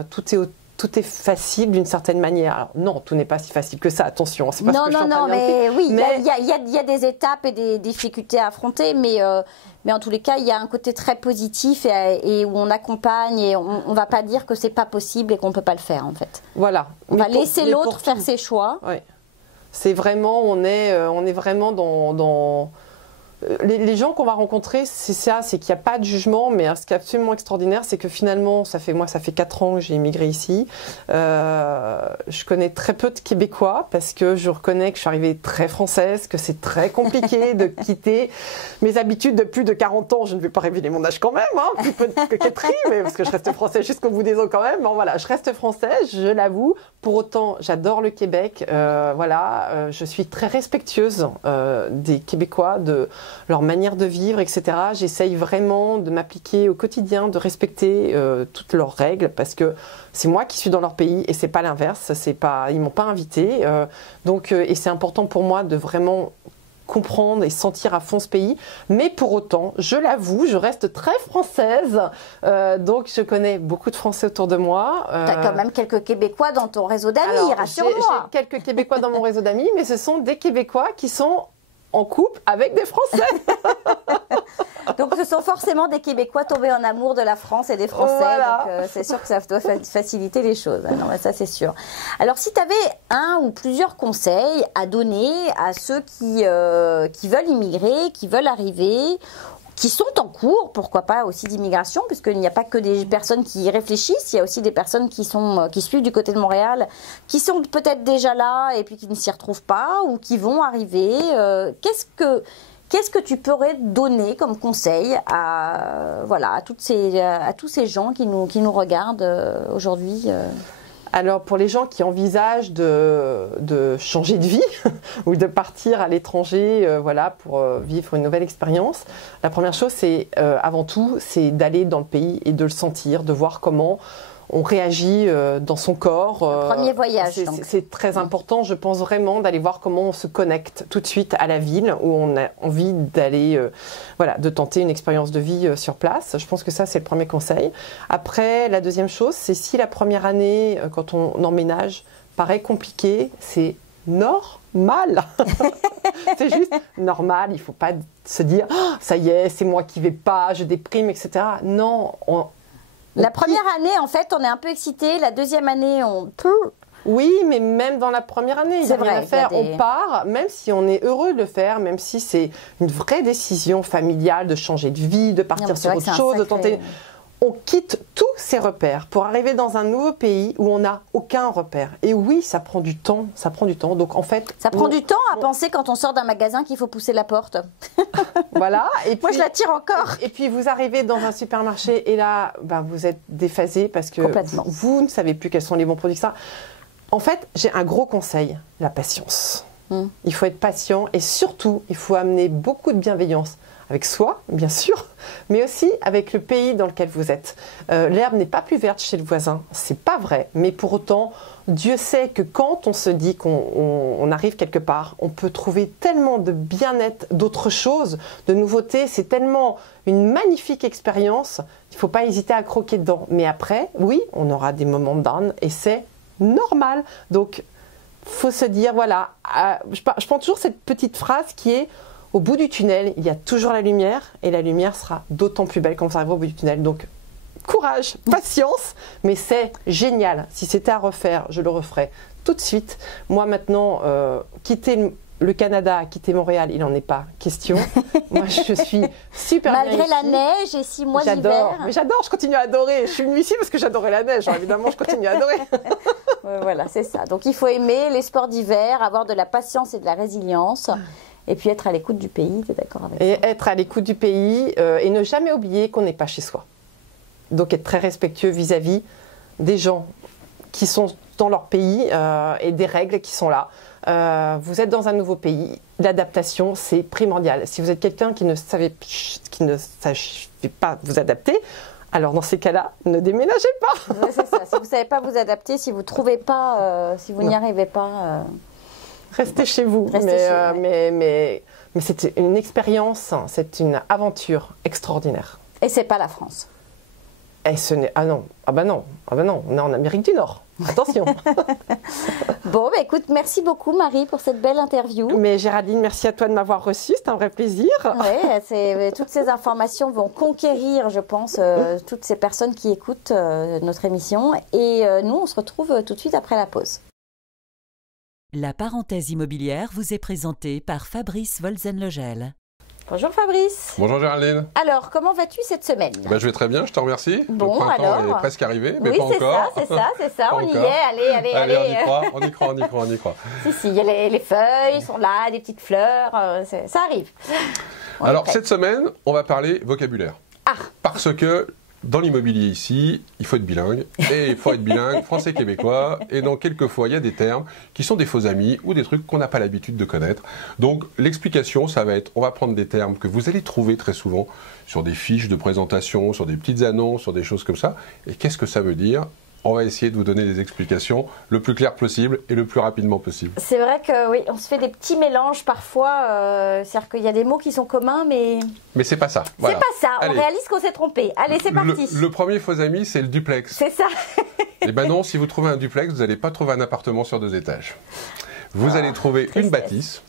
tout est facile d'une certaine manière. Alors non, tout n'est pas si facile que ça, attention. C'est pas ce que je suis en train de dire. Mais oui, il y a des étapes et des difficultés à affronter, mais en tous les cas, il y a un côté très positif et où on accompagne et on ne va pas dire que c'est pas possible et qu'on ne peut pas le faire en fait. Voilà. On va laisser l'autre faire ses choix. Oui. C'est vraiment, on est vraiment dans les gens qu'on va rencontrer, c'est ça, c'est qu'il n'y a pas de jugement, mais ce qui est absolument extraordinaire, c'est que finalement, ça fait 4 ans que j'ai immigré ici. Je connais très peu de Québécois parce que je reconnais que je suis arrivée très française, que c'est très compliqué de quitter mes habitudes de plus de 40 ans. Je ne vais pas révéler mon âge quand même, plus peu que Catherine, mais parce que je reste française jusqu'au bout des os quand même. Bon, voilà, je reste française, je l'avoue. Pour autant, j'adore le Québec. Je suis très respectueuse des Québécois, de leur manière de vivre, etc. J'essaye vraiment de m'appliquer au quotidien, de respecter toutes leurs règles parce que c'est moi qui suis dans leur pays et c'est pas l'inverse. Ils m'ont pas invité. Et c'est important pour moi de vraiment comprendre et sentir à fond ce pays. Mais pour autant, je l'avoue, je reste très française. Donc, je connais beaucoup de Français autour de moi. Tu as quand même quelques Québécois dans ton réseau d'amis, rassure-moi. J'ai quelques Québécois dans mon réseau d'amis, mais ce sont des Québécois qui sont en couple avec des Français. Donc, ce sont forcément des Québécois tombés en amour de la France et des Français. Voilà. Donc, c'est sûr que ça doit faciliter les choses. Non, mais ça, c'est sûr. Alors, si tu avais un ou plusieurs conseils à donner à ceux qui veulent immigrer, qui veulent arriver, qui sont en cours, pourquoi pas aussi d'immigration, puisqu'il n'y a pas que des personnes qui y réfléchissent, il y a aussi des personnes qui suivent du côté de Montréal, qui sont peut-être déjà là et puis qui ne s'y retrouvent pas ou qui vont arriver. Qu'est-ce que tu pourrais donner comme conseil à tous ces gens qui nous regardent aujourd'hui Alors, pour les gens qui envisagent de changer de vie ou de partir à l'étranger pour vivre une nouvelle expérience, la première chose, c'est avant tout, c'est d'aller dans le pays et de le sentir, de voir comment on réagit dans son corps. Le premier voyage. C'est très important, je pense vraiment, d'aller voir comment on se connecte tout de suite à la ville où on a envie d'aller, de tenter une expérience de vie sur place. Je pense que ça, c'est le premier conseil. Après, la deuxième chose, c'est si la première année, quand on emménage, paraît compliquée, c'est normal. C'est juste normal, il ne faut pas se dire oh, ça y est, c'est moi qui ne vais pas, je déprime, etc. Non, la première année, en fait, on est un peu excité. La deuxième année, on peut. Oui, mais même dans la première année, il n'y a rien à faire. On part, même si on est heureux de le faire, même si c'est une vraie décision familiale de changer de vie, de partir sur autre chose, de tenter. On quitte tous ses repères pour arriver dans un nouveau pays où on n'a aucun repère. Et oui, ça prend du temps, Donc en fait, ça prend du temps à penser quand on sort d'un magasin qu'il faut pousser la porte. Voilà. Et puis, moi, je la tire encore. Et puis vous arrivez dans un supermarché et là, vous êtes déphasé parce que vous ne savez plus quels sont les bons produits. En fait, j'ai un gros conseil, la patience. Il faut être patient et surtout, il faut amener beaucoup de bienveillance. Avec soi, bien sûr, mais aussi avec le pays dans lequel vous êtes. L'herbe n'est pas plus verte chez le voisin, c'est pas vrai, mais pour autant, Dieu sait que quand on se dit qu'on arrive quelque part, on peut trouver tellement de bien-être, d'autres choses, de nouveautés, c'est tellement une magnifique expérience, il ne faut pas hésiter à croquer dedans. Mais après, oui, on aura des moments de down et c'est normal. Donc, il faut se dire, je prends toujours cette petite phrase qui est au bout du tunnel, il y a toujours la lumière et la lumière sera d'autant plus belle quand vous arriverez au bout du tunnel. Donc, courage, patience, mais c'est génial. Si c'était à refaire, je le referais tout de suite. Moi, maintenant, quitter le Canada, quitter Montréal, il n'en est pas question. Moi, je suis super malgré bien ici. La neige et 6 mois d'hiver. Mais j'adore, je continue à adorer. Je suis venue ici parce que j'adorais la neige. Alors, évidemment, je continue à adorer. Voilà, c'est ça. Donc, il faut aimer les sports d'hiver, avoir de la patience et de la résilience. Et puis être à l'écoute du pays, tu es d'accord avec ça? Et être à l'écoute du pays et ne jamais oublier qu'on n'est pas chez soi. Donc être très respectueux vis-à-vis des gens qui sont dans leur pays et des règles qui sont là. Vous êtes dans un nouveau pays, l'adaptation c'est primordial. Si vous êtes quelqu'un qui ne savait pas vous adapter, alors dans ces cas-là, ne déménagez pas. Ouais, c'est ça. Si vous ne savez pas vous adapter, si vous ne trouvez pas, si vous n'y arrivez pas... Restez chez vous, mais c'est une expérience, c'est une aventure extraordinaire. Et c'est pas la France. Et ce n'est non, on est en Amérique du Nord. Attention. Bon, écoute, merci beaucoup Marie pour cette belle interview. Mais Géraldine, merci à toi de m'avoir reçue, c'est un vrai plaisir. Oui, toutes ces informations vont conquérir, je pense, toutes ces personnes qui écoutent notre émission. Et nous, on se retrouve tout de suite après la pause. La parenthèse immobilière vous est présentée par Fabrice Wolzenlegel. Bonjour Fabrice. Bonjour Géraldine. Alors, comment vas-tu cette semaine? Je vais très bien, je te remercie. Bon, le printemps alors... est presque arrivé, mais oui, pas encore. Oui, c'est ça, on y est, allez. On y croit. Si, il y a les feuilles sont là, des petites fleurs, ça arrive. Alors, cette semaine, on va parler vocabulaire. Parce que dans l'immobilier ici, il faut être bilingue, et il faut être bilingue français-québécois, et donc quelquefois il y a des termes qui sont des faux amis ou des trucs qu'on n'a pas l'habitude de connaître. Donc l'explication, ça va être, on va prendre des termes que vous allez trouver très souvent sur des fiches de présentation, sur des petites annonces, sur des choses comme ça, et qu'est-ce que ça veut dire? on va essayer de vous donner des explications le plus clair possible et le plus rapidement possible. C'est vrai que oui, on se fait des petits mélanges parfois. C'est-à-dire qu'il y a des mots qui sont communs, mais... Mais c'est pas ça. Voilà. C'est pas ça, on réalise qu'on s'est trompé. Allez, c'est parti. Le premier faux ami, c'est le duplex. C'est ça. Eh ben non, si vous trouvez un duplex, vous n'allez pas trouver un appartement sur 2 étages. Vous allez trouver une bâtisse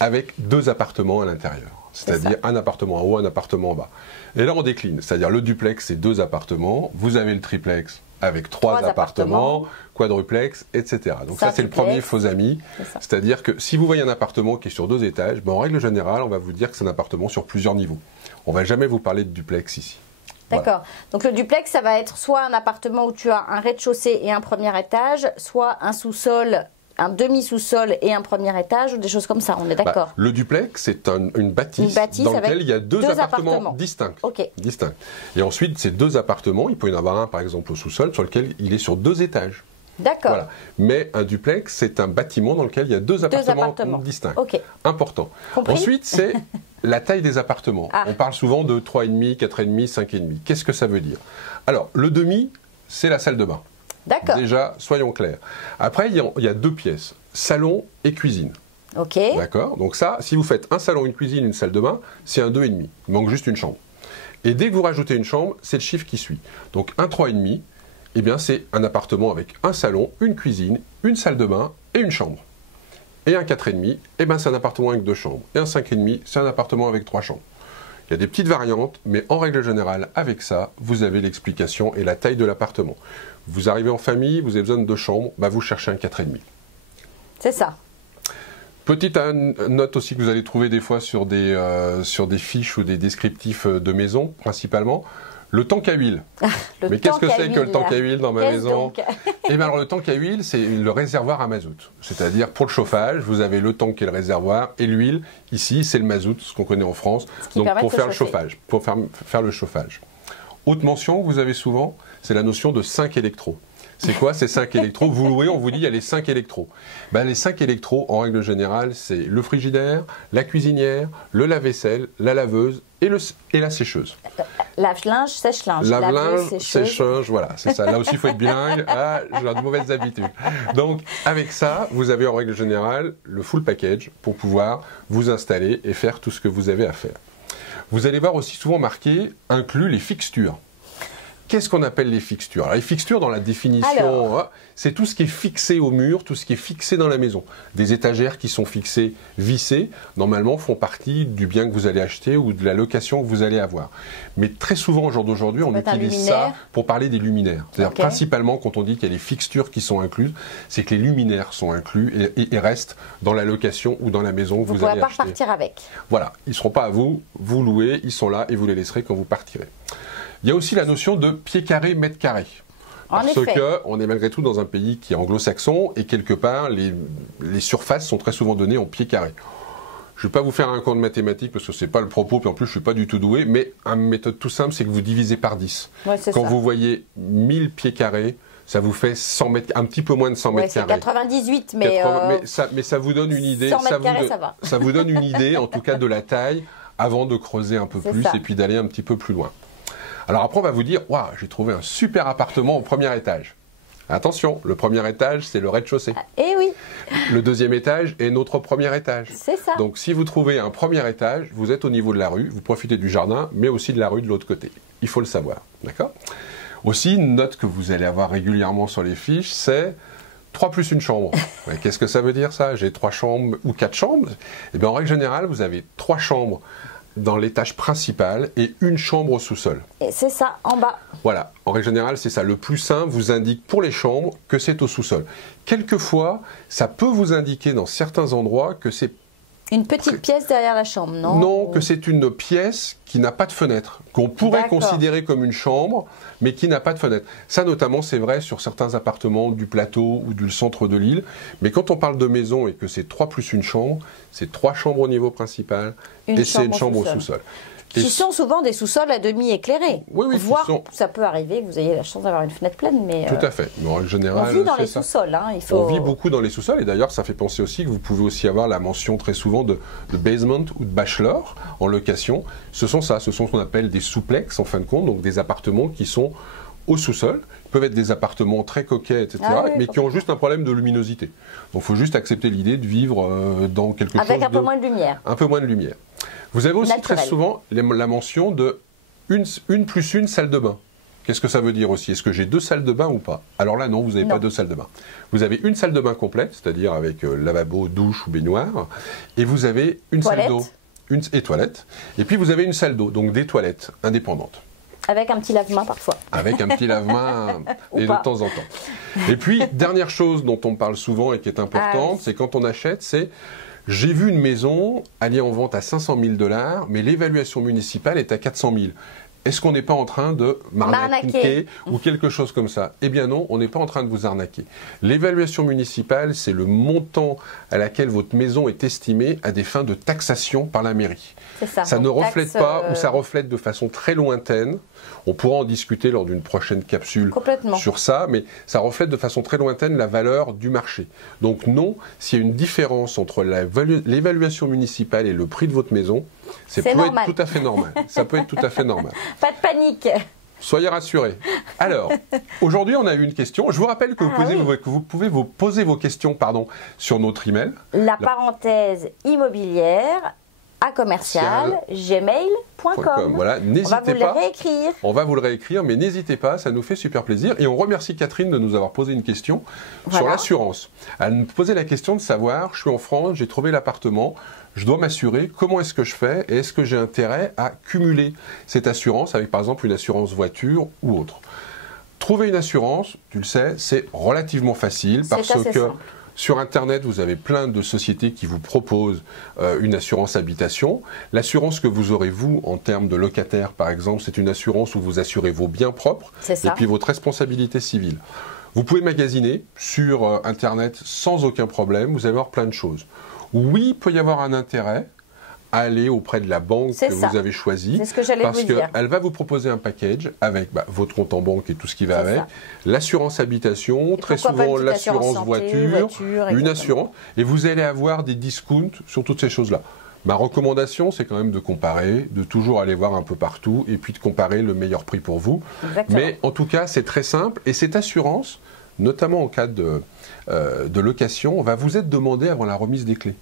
avec 2 appartements à l'intérieur. C'est-à-dire un appartement en haut, un appartement en bas. Et là, on décline. C'est-à-dire le duplex, c'est 2 appartements. Vous avez le triplex avec 3 appartements, quadruplex, etc. Donc ça, c'est le premier faux ami. C'est-à-dire que si vous voyez un appartement qui est sur 2 étages, ben, en règle générale, on va vous dire que c'est un appartement sur plusieurs niveaux. On ne va jamais vous parler de duplex ici. D'accord. Voilà. Donc le duplex, ça va être soit un appartement où tu as un rez-de-chaussée et un premier étage, soit un sous-sol, un demi-sous-sol et un premier étage, ou des choses comme ça, on est d'accord. Le duplex, c'est une bâtisse dans laquelle il y a 2 appartements distincts. Distincts. Et ensuite, ces 2 appartements, il peut y en avoir un par exemple au sous-sol sur lequel il est sur 2 étages. D'accord. Voilà. Mais un duplex, c'est un bâtiment dans lequel il y a 2 appartements distincts. Important. Compris. Ensuite, c'est la taille des appartements. On parle souvent de 3,5, 4,5, 5,5. Qu'est-ce que ça veut dire? Alors, le demi, c'est la salle de bain. D'accord. Déjà, soyons clairs. Après, il y a 2 pièces, salon et cuisine. Ok. D'accord. Donc ça, si vous faites un salon, une cuisine, une salle de bain, c'est un 2,5. Il manque juste une chambre. Et dès que vous rajoutez une chambre, c'est le chiffre qui suit. Donc un 3,5, eh bien c'est un appartement avec un salon, une cuisine, une salle de bain et une chambre. Et un 4,5, eh bien c'est un appartement avec 2 chambres. Et un 5,5, c'est un appartement avec 3 chambres. Il y a des petites variantes, mais en règle générale, avec ça, vous avez l'explication et la taille de l'appartement. Vous arrivez en famille, vous avez besoin de 2 chambres, bah vous cherchez un 4,5. C'est ça. Petite note aussi que vous allez trouver des fois sur des fiches ou des descriptifs de maison, principalement. Le tank à huile. Mais qu'est-ce que c'est que le tank à huile dans ma maison? Eh bien, alors le tank à huile, c'est le réservoir à mazout. C'est-à-dire, pour le chauffage, vous avez le tank et le réservoir, et l'huile, ici, c'est le mazout, ce qu'on connaît en France, donc pour faire le chauffage, pour faire le chauffage. Autre mention que vous avez souvent, c'est la notion de 5 électros. C'est quoi ces 5 électros? Vous louez, on vous dit il y a les 5 électros. Ben, les 5 électros, en règle générale, c'est le frigidaire, la cuisinière, le lave-vaisselle, la laveuse et la sécheuse. Lave-linge, sèche-linge. Lave-linge, sèche-linge, voilà, c'est ça. Là aussi, il faut être bilingue. Ah, j'ai de mauvaises habitudes. Donc, avec ça, vous avez en règle générale le full package pour pouvoir vous installer et faire tout ce que vous avez à faire. Vous allez voir aussi souvent marqué « inclut les fixtures ». Qu'est-ce qu'on appelle les fixtures? Alors, les fixtures, dans la définition, c'est tout ce qui est fixé au mur, tout ce qui est fixé dans la maison. Des étagères qui sont fixées, vissées, normalement font partie du bien que vous allez acheter ou de la location que vous allez avoir. Mais très souvent, au jour d'aujourd'hui, on utilise ça pour parler des luminaires. C'est-à-dire principalement, quand on dit qu'il y a les fixtures qui sont incluses, c'est que les luminaires sont inclus et restent dans la location ou dans la maison que vous allez acheter. Vous ne pourrez pas repartir avec. Voilà, ils ne seront pas à vous, vous louez, ils sont là et vous les laisserez quand vous partirez. Il y a aussi la notion de pied carré, mètre carré. Parce qu'on est malgré tout dans un pays qui est anglo-saxon et quelque part, les surfaces sont très souvent données en pied carré. Je ne vais pas vous faire un cours de mathématiques parce que ce n'est pas le propos, puis en plus je ne suis pas du tout doué, mais une méthode tout simple, c'est que vous divisez par 10. Quand vous voyez 1000 pieds carrés, ça vous fait 100 mètres, un petit peu moins de 100 mètres carrés. C'est 98, mais... mais ça vous donne une idée. 100 mètres carrés, ça va. Ça vous donne une idée, en tout cas, de la taille, avant de creuser un peu plus et puis d'aller un petit peu plus loin. Alors après, on va vous dire, waouh, j'ai trouvé un super appartement au premier étage. Attention, le premier étage, c'est le rez-de-chaussée. Eh oui. Le deuxième étage est notre premier étage. C'est ça. Donc si vous trouvez un premier étage, vous êtes au niveau de la rue, vous profitez du jardin, mais aussi de la rue de l'autre côté. Il faut le savoir, d'accord? Aussi, une note que vous allez avoir régulièrement sur les fiches, c'est 3 plus une chambre. Qu'est-ce que ça veut dire ça? J'ai 3 chambres ou 4 chambres? Eh bien, en règle générale, vous avez 3 chambres dans l'étage principal et une chambre au sous-sol. Et c'est ça, en bas. Voilà, en règle générale, c'est ça. Le plus simple vous indique pour les chambres que c'est au sous-sol. Quelquefois, ça peut vous indiquer dans certains endroits que c'est... Une petite pièce derrière la chambre, non? Non, que c'est une pièce qui n'a pas de fenêtre, qu'on pourrait considérer comme une chambre, mais qui n'a pas de fenêtre. Ça, notamment, c'est vrai sur certains appartements du plateau ou du centre de l'île. Mais quand on parle de maison et que c'est 3 plus une chambre, c'est 3 chambres au niveau principal et c'est une chambre au sous-sol. Qui sont souvent des sous-sols à demi éclairés. Oui, voire, ça peut arriver que vous ayez la chance d'avoir une fenêtre pleine. Mais tout à fait. Mais en général, on vit dans les sous-sols. Hein, on vit beaucoup dans les sous-sols. Et d'ailleurs, ça fait penser aussi que vous pouvez aussi avoir la mention très souvent de basement ou de bachelor en location. Ce sont ce qu'on appelle des souplex, en fin de compte, donc des appartements qui sont au sous-sol. Ils peuvent être des appartements très coquets, etc., mais qui ont juste un problème de luminosité. Donc il faut juste accepter l'idée de vivre dans quelque chose avec un peu moins de lumière. Un peu moins de lumière. Vous avez aussi très souvent la mention de une plus une salle de bain. Qu'est-ce que ça veut dire aussi? Est-ce que j'ai 2 salles de bain ou pas? Alors là, non, vous n'avez pas 2 salles de bain. Vous avez une salle de bain complète, c'est-à-dire avec lavabo, douche ou baignoire, et vous avez une salle d'eau et toilette. Et puis vous avez une salle d'eau, donc des toilettes indépendantes. Avec un petit lave-main parfois. Avec un petit lave-main et de temps en temps. Et puis, dernière chose dont on parle souvent et qui est importante, c'est quand on achète, c'est j'ai vu une maison aller en vente à 500 000 $, mais l'évaluation municipale est à 400 000. Est-ce qu'on n'est pas en train de m'arnaquer ou quelque chose comme ça? Eh bien non, on n'est pas en train de vous arnaquer. L'évaluation municipale, c'est le montant à laquelle votre maison est estimée à des fins de taxation par la mairie. Ça ne reflète pas ou ça reflète de façon très lointaine. On pourra en discuter lors d'une prochaine capsule sur ça, mais ça reflète de façon très lointaine la valeur du marché. Donc non, s'il y a une différence entre l'évaluation municipale et le prix de votre maison, ça peut être tout à fait normal. Ça peut être tout à fait normal. Pas de panique. Soyez rassurés. Alors, aujourd'hui, on a eu une question. Je vous rappelle que vous pouvez vous poser vos questions sur notre email. La parenthèse immobilière à commercial@gmail.com. Voilà, n'hésitez pas. On va vous le réécrire. On va vous le réécrire, mais n'hésitez pas, ça nous fait super plaisir. Et on remercie Catherine de nous avoir posé une question sur l'assurance. Elle nous posait la question de savoir, je suis en France, j'ai trouvé l'appartement, je dois m'assurer, comment est-ce que je fais et est-ce que j'ai intérêt à cumuler cette assurance avec par exemple une assurance voiture ou autre. Trouver une assurance, tu le sais, c'est relativement facile parce que sur Internet, vous avez plein de sociétés qui vous proposent une assurance habitation. L'assurance que vous aurez, vous, en termes de locataire, par exemple, c'est une assurance où vous assurez vos biens propres et puis votre responsabilité civile. Vous pouvez magasiner sur Internet sans aucun problème, vous allez voir plein de choses. Oui, il peut y avoir un intérêt à aller auprès de la banque que vous avez choisie, parce qu'elle va vous proposer un package avec votre compte en banque et tout ce qui va avec, l'assurance habitation, très souvent l'assurance voiture, une assurance, et vous allez avoir des discounts sur toutes ces choses-là. Ma recommandation, c'est quand même de comparer, de toujours aller voir un peu partout, et puis de comparer le meilleur prix pour vous. Mais en tout cas, c'est très simple, et cette assurance, notamment en cas de location, va vous être demandée avant la remise des clés.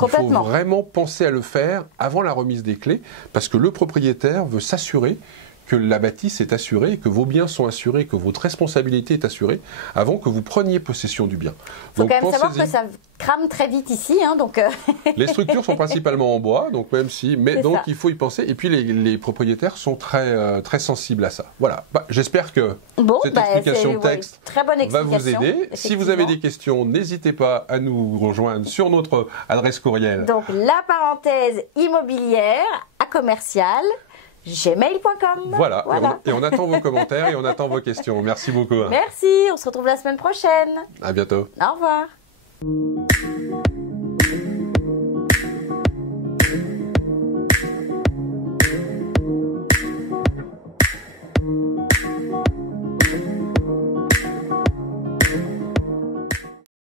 Il faut vraiment penser à le faire avant la remise des clés parce que le propriétaire veut s'assurer que la bâtisse est assurée, que vos biens sont assurés, que votre responsabilité est assurée avant que vous preniez possession du bien. Il faut quand même savoir que ça crame très vite ici. Les structures sont principalement en bois, donc il faut y penser. Et puis les propriétaires sont très sensibles à ça. Voilà. J'espère que cette explication de texte va vous aider. Si vous avez des questions, n'hésitez pas à nous rejoindre sur notre adresse courriel. Donc la parenthèse immobilière à commercial@gmail.com. Voilà. Et on attend vos commentaires et on attend vos questions. Merci beaucoup. Merci, on se retrouve la semaine prochaine. À bientôt. Au revoir.